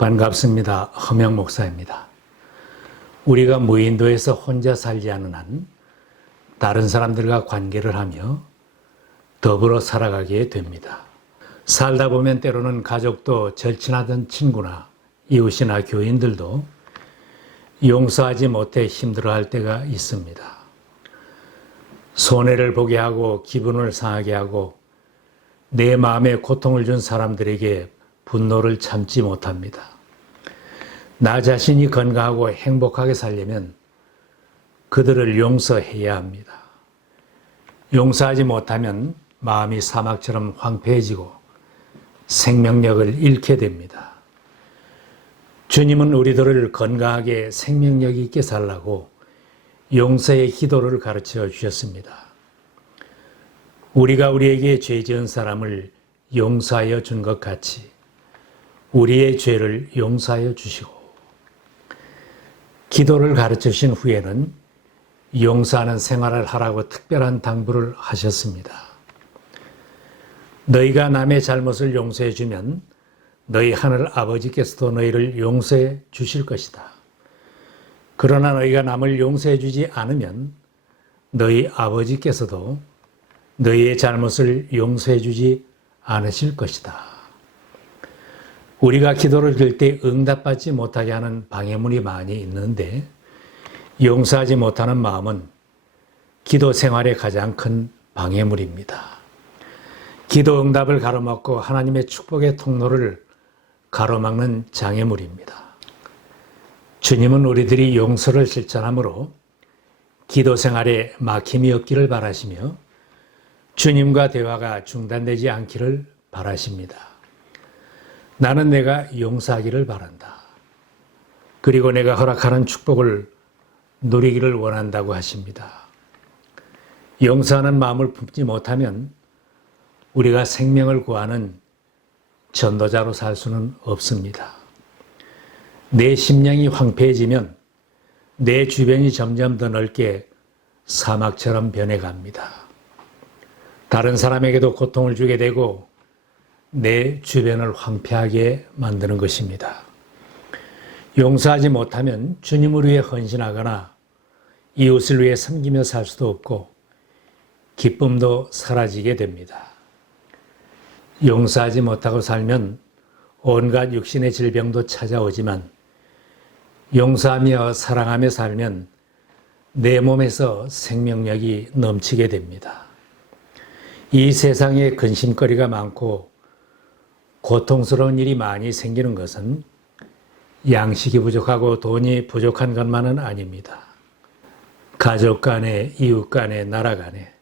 반갑습니다. 허명 목사입니다. 우리가 무인도에서 혼자 살지 않은 한 다른 사람들과 관계를 하며 더불어 살아가게 됩니다. 살다 보면 때로는 가족도 절친하던 친구나 이웃이나 교인들도 용서하지 못해 힘들어할 때가 있습니다. 손해를 보게 하고 기분을 상하게 하고 내 마음에 고통을 준 사람들에게 분노를 참지 못합니다. 나 자신이 건강하고 행복하게 살려면 그들을 용서해야 합니다. 용서하지 못하면 마음이 사막처럼 황폐해지고 생명력을 잃게 됩니다. 주님은 우리들을 건강하게 생명력 있게 살라고 용서의 기도를 가르쳐 주셨습니다. 우리가 우리에게 죄 지은 사람을 용서하여 준 것 같이 우리의 죄를 용서하여 주시고, 기도를 가르쳐 주신 후에는 용서하는 생활을 하라고 특별한 당부를 하셨습니다. 너희가 남의 잘못을 용서해 주면 너희 하늘 아버지께서도 너희를 용서해 주실 것이다. 그러나 너희가 남을 용서해 주지 않으면 너희 아버지께서도 너희의 잘못을 용서해 주지 않으실 것이다. 우리가 기도를 드릴 때 응답받지 못하게 하는 방해물이 많이 있는데, 용서하지 못하는 마음은 기도 생활의 가장 큰 방해물입니다. 기도 응답을 가로막고 하나님의 축복의 통로를 가로막는 장애물입니다. 주님은 우리들이 용서를 실천함으로 기도 생활에 막힘이 없기를 바라시며 주님과 대화가 중단되지 않기를 바라십니다. 나는 내가 용서하기를 바란다. 그리고 내가 허락하는 축복을 누리기를 원한다고 하십니다. 용서하는 마음을 품지 못하면 우리가 생명을 구하는 전도자로 살 수는 없습니다. 내 심령이 황폐해지면 내 주변이 점점 더 넓게 사막처럼 변해갑니다. 다른 사람에게도 고통을 주게 되고 내 주변을 황폐하게 만드는 것입니다. 용서하지 못하면 주님을 위해 헌신하거나 이웃을 위해 섬기며 살 수도 없고 기쁨도 사라지게 됩니다. 용서하지 못하고 살면 온갖 육신의 질병도 찾아오지만 용서하며 사랑하며 살면 내 몸에서 생명력이 넘치게 됩니다. 이 세상에 근심거리가 많고 고통스러운 일이 많이 생기는 것은 양식이 부족하고 돈이 부족한 것만은 아닙니다. 가족 간에, 이웃 간에, 나라 간에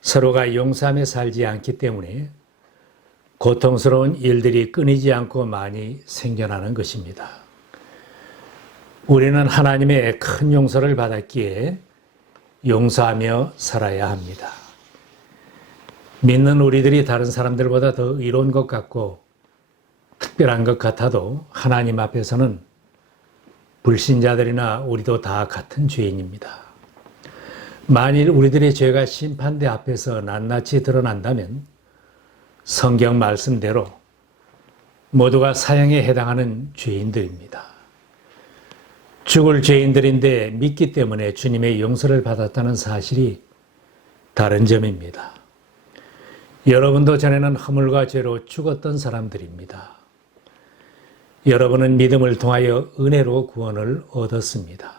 서로가 용서하며 살지 않기 때문에 고통스러운 일들이 끊이지 않고 많이 생겨나는 것입니다. 우리는 하나님의 큰 용서를 받았기에 용서하며 살아야 합니다. 믿는 우리들이 다른 사람들보다 더 의로운 것 같고 특별한 것 같아도 하나님 앞에서는 불신자들이나 우리도 다 같은 죄인입니다. 만일 우리들의 죄가 심판대 앞에서 낱낱이 드러난다면 성경 말씀대로 모두가 사형에 해당하는 죄인들입니다. 죽을 죄인들인데 믿기 때문에 주님의 용서를 받았다는 사실이 다른 점입니다. 여러분도 전에는 허물과 죄로 죽었던 사람들입니다. 여러분은 믿음을 통하여 은혜로 구원을 얻었습니다.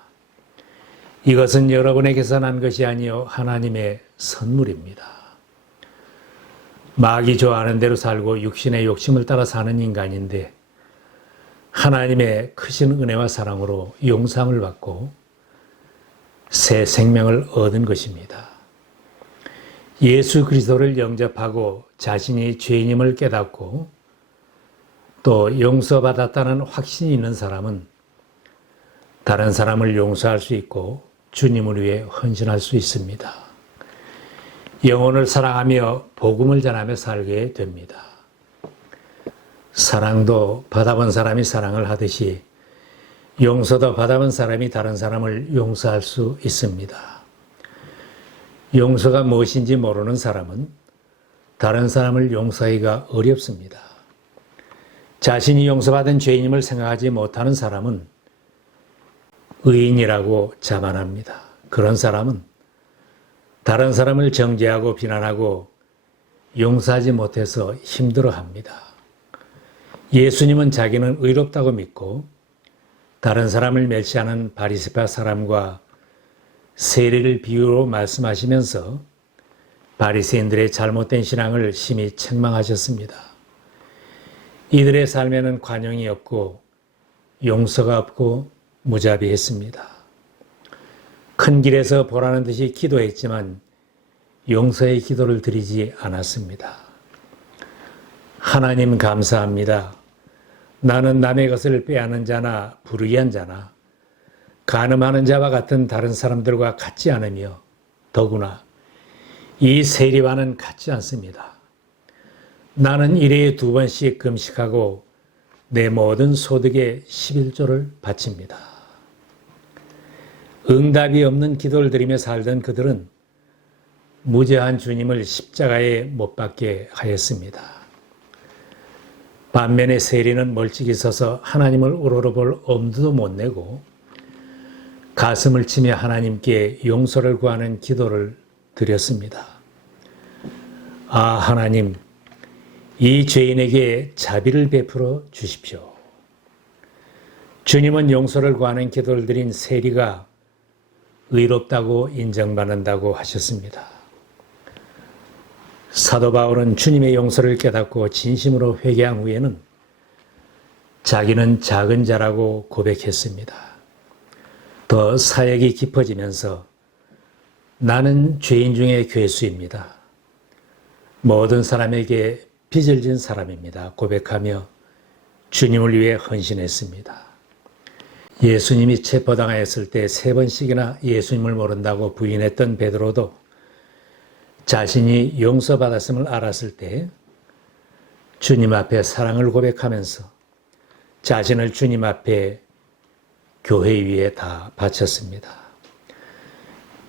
이것은 여러분에게서 난 것이 아니요 하나님의 선물입니다. 마귀 좋아하는 대로 살고 육신의 욕심을 따라 사는 인간인데 하나님의 크신 은혜와 사랑으로 용서함을 받고 새 생명을 얻은 것입니다. 예수 그리스도를 영접하고 자신이 죄인임을 깨닫고 또 용서받았다는 확신이 있는 사람은 다른 사람을 용서할 수 있고 주님을 위해 헌신할 수 있습니다. 영혼을 사랑하며 복음을 전하며 살게 됩니다. 사랑도 받아본 사람이 사랑을 하듯이 용서도 받아본 사람이 다른 사람을 용서할 수 있습니다. 용서가 무엇인지 모르는 사람은 다른 사람을 용서하기가 어렵습니다. 자신이 용서받은 죄인임을 생각하지 못하는 사람은 의인이라고 자만합니다. 그런 사람은 다른 사람을 정죄하고 비난하고 용서하지 못해서 힘들어합니다. 예수님은 자기는 의롭다고 믿고 다른 사람을 멸시하는 바리새파 사람과 세리를 비유로 말씀하시면서 바리새인들의 잘못된 신앙을 심히 책망하셨습니다. 이들의 삶에는 관용이 없고 용서가 없고 무자비했습니다. 큰 길에서 보라는 듯이 기도했지만 용서의 기도를 드리지 않았습니다. 하나님 감사합니다. 나는 남의 것을 빼앗는 자나 불의한 자나 간음하는 자와 같은 다른 사람들과 같지 않으며 더구나 이 세리와는 같지 않습니다. 나는 일회에 2번씩 금식하고 내 모든 소득의 11조를 바칩니다. 응답이 없는 기도를 드리며 살던 그들은 무죄한 주님을 십자가에 못 박게 하였습니다. 반면에 세리는 멀찍이 서서 하나님을 우러러볼 엄두도 못 내고 가슴을 치며 하나님께 용서를 구하는 기도를 드렸습니다. 아, 하나님, 이 죄인에게 자비를 베풀어 주십시오. 주님은 용서를 구하는 기도를 드린 세리가 의롭다고 인정받는다고 하셨습니다. 사도 바울은 주님의 용서를 깨닫고 진심으로 회개한 후에는 자기는 작은 자라고 고백했습니다. 더 사역이 깊어지면서 나는 죄인 중에 괴수입니다. 모든 사람에게 빚을 진 사람입니다. 고백하며 주님을 위해 헌신했습니다. 예수님이 체포당하였을 때 3번씩이나 예수님을 모른다고 부인했던 베드로도 자신이 용서받았음을 알았을 때 주님 앞에 사랑을 고백하면서 자신을 주님 앞에 교회 위에 다 바쳤습니다.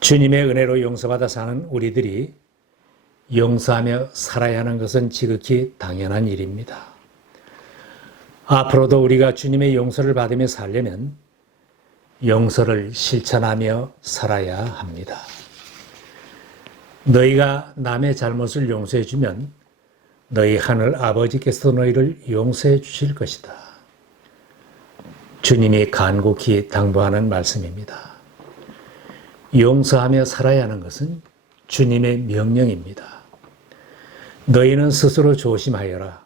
주님의 은혜로 용서받아 사는 우리들이 용서하며 살아야 하는 것은 지극히 당연한 일입니다. 앞으로도 우리가 주님의 용서를 받으며 살려면 용서를 실천하며 살아야 합니다. 너희가 남의 잘못을 용서해 주면 너희 하늘 아버지께서 너희를 용서해 주실 것이다. 주님이 간곡히 당부하는 말씀입니다. 용서하며 살아야 하는 것은 주님의 명령입니다. 너희는 스스로 조심하여라.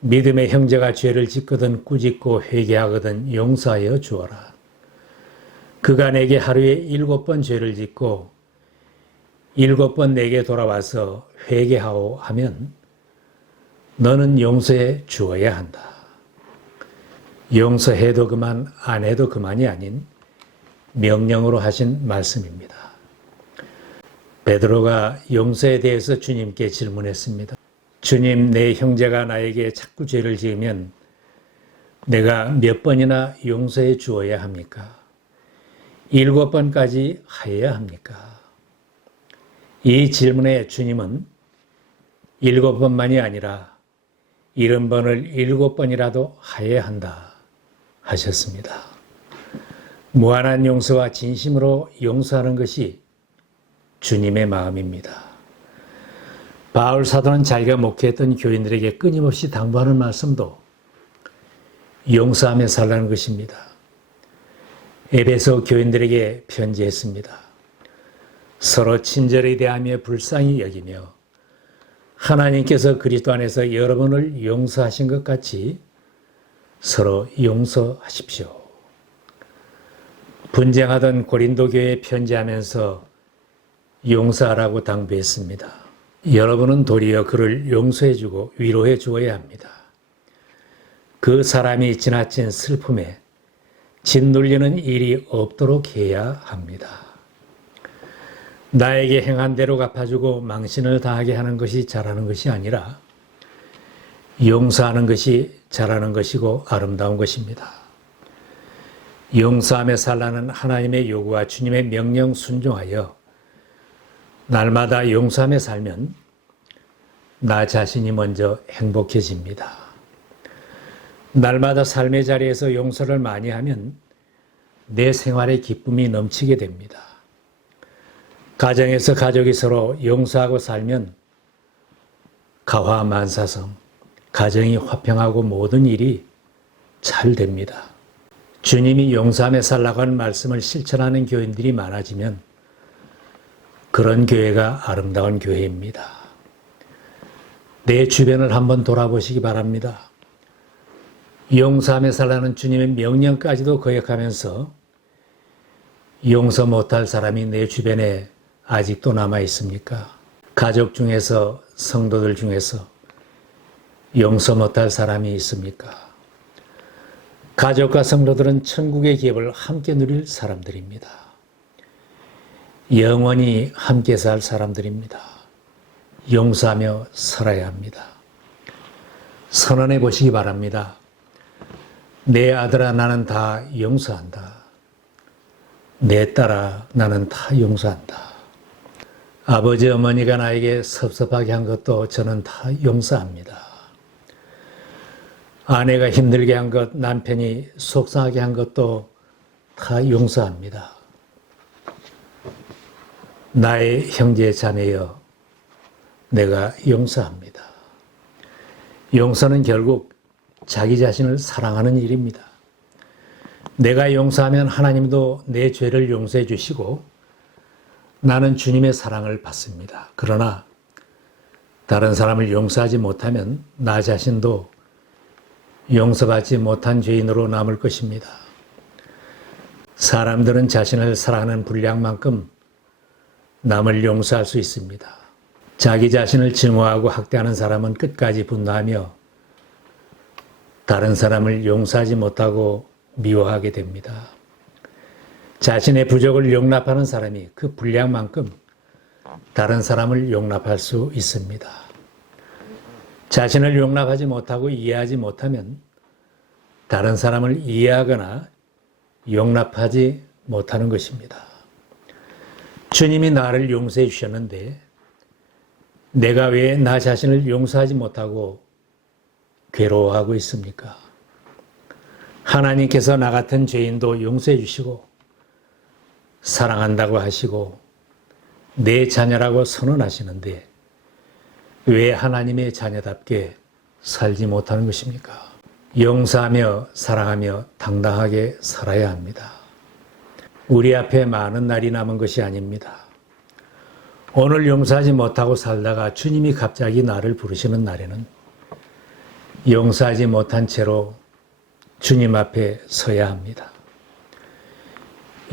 믿음의 형제가 죄를 짓거든 꾸짖고 회개하거든 용서하여 주어라. 그가 내게 하루에 7번 죄를 짓고 7번 내게 돌아와서 회개하오 하면 너는 용서해 주어야 한다. 용서해도 그만 안 해도 그만이 아닌 명령으로 하신 말씀입니다. 베드로가 용서에 대해서 주님께 질문했습니다. 주님, 내 형제가 나에게 자꾸 죄를 지으면 내가 몇 번이나 용서해 주어야 합니까? 7번까지 하여야 합니까? 이 질문에 주님은 7번만이 아니라 70번을 7번이라도 하여야 한다 하셨습니다. 무한한 용서와 진심으로 용서하는 것이 주님의 마음입니다. 바울 사도는 자기가 목회했던 교인들에게 끊임없이 당부하는 말씀도 용서하며 살라는 것입니다. 에베소 교인들에게 편지했습니다. 서로 친절히 대하며 불쌍히 여기며 하나님께서 그리스도 안에서 여러분을 용서하신 것 같이 서로 용서하십시오. 분쟁하던 고린도 교회에 편지하면서 용서하라고 당부했습니다. 여러분은 도리어 그를 용서해주고 위로해 주어야 합니다. 그 사람이 지나친 슬픔에 짓눌리는 일이 없도록 해야 합니다. 나에게 행한 대로 갚아주고 망신을 당하게 하는 것이 잘하는 것이 아니라 용서하는 것이 잘하는 것이고 아름다운 것입니다. 용서하며 살라는 하나님의 요구와 주님의 명령 순종하여 날마다 용서하며 살면 나 자신이 먼저 행복해집니다. 날마다 삶의 자리에서 용서를 많이 하면 내 생활에 기쁨이 넘치게 됩니다. 가정에서 가족이 서로 용서하고 살면 가화만사성, 가정이 화평하고 모든 일이 잘 됩니다. 주님이 용서하며 살라고 하는 말씀을 실천하는 교인들이 많아지면 그런 교회가 아름다운 교회입니다. 내 주변을 한번 돌아보시기 바랍니다. 용서하며 살라는 주님의 명령까지도 거역하면서 용서 못할 사람이 내 주변에 아직도 남아 있습니까? 가족 중에서, 성도들 중에서 용서 못할 사람이 있습니까? 가족과 성도들은 천국의 기업을 함께 누릴 사람들입니다. 영원히 함께 살 사람들입니다. 용서하며 살아야 합니다. 선언해 보시기 바랍니다. 내 아들아, 나는 다 용서한다. 내 딸아, 나는 다 용서한다. 아버지, 어머니가 나에게 섭섭하게 한 것도 저는 다 용서합니다. 아내가 힘들게 한 것, 남편이 속상하게 한 것도 다 용서합니다. 나의 형제 자매여, 내가 용서합니다. 용서는 결국 자기 자신을 사랑하는 일입니다. 내가 용서하면 하나님도 내 죄를 용서해 주시고 나는 주님의 사랑을 받습니다. 그러나 다른 사람을 용서하지 못하면 나 자신도 용서받지 못한 죄인으로 남을 것입니다. 사람들은 자신을 사랑하는 분량만큼 남을 용서할 수 있습니다. 자기 자신을 증오하고 학대하는 사람은 끝까지 분노하며 다른 사람을 용서하지 못하고 미워하게 됩니다. 자신의 부족을 용납하는 사람이 그 분량만큼 다른 사람을 용납할 수 있습니다. 자신을 용납하지 못하고 이해하지 못하면 다른 사람을 이해하거나 용납하지 못하는 것입니다. 주님이 나를 용서해 주셨는데 내가 왜 나 자신을 용서하지 못하고 괴로워하고 있습니까? 하나님께서 나 같은 죄인도 용서해 주시고 사랑한다고 하시고 내 자녀라고 선언하시는데 왜 하나님의 자녀답게 살지 못하는 것입니까? 용서하며 사랑하며 당당하게 살아야 합니다. 우리 앞에 많은 날이 남은 것이 아닙니다. 오늘 용서하지 못하고 살다가 주님이 갑자기 나를 부르시는 날에는 용서하지 못한 채로 주님 앞에 서야 합니다.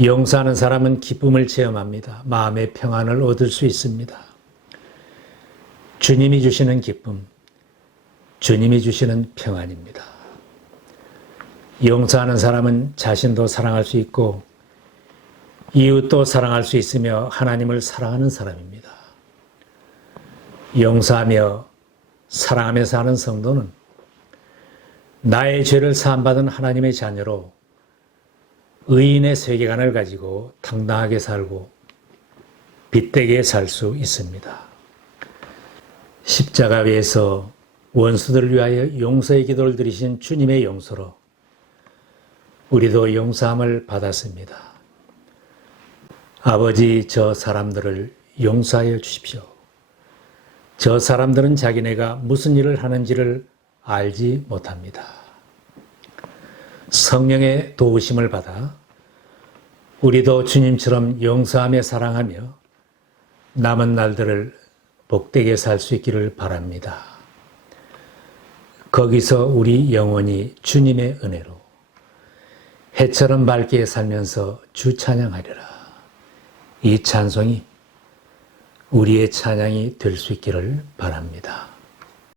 용서하는 사람은 기쁨을 체험합니다. 마음의 평안을 얻을 수 있습니다. 주님이 주시는 기쁨, 주님이 주시는 평안입니다. 용서하는 사람은 자신도 사랑할 수 있고 이웃도 사랑할 수 있으며 하나님을 사랑하는 사람입니다. 용서하며 사랑하며 사는 성도는 나의 죄를 사함받은 하나님의 자녀로 의인의 세계관을 가지고 당당하게 살고 빛되게 살 수 있습니다. 십자가 위에서 원수들을 위하여 용서의 기도를 드리신 주님의 용서로 우리도 용서함을 받았습니다. 아버지, 저 사람들을 용서하여 주십시오. 저 사람들은 자기네가 무슨 일을 하는지를 알지 못합니다. 성령의 도우심을 받아 우리도 주님처럼 용서하며 사랑하며 남은 날들을 복되게 살 수 있기를 바랍니다. 거기서 우리 영혼이 주님의 은혜로 해처럼 밝게 살면서 주 찬양하리라. 이 찬송이 우리의 찬양이 될 수 있기를 바랍니다.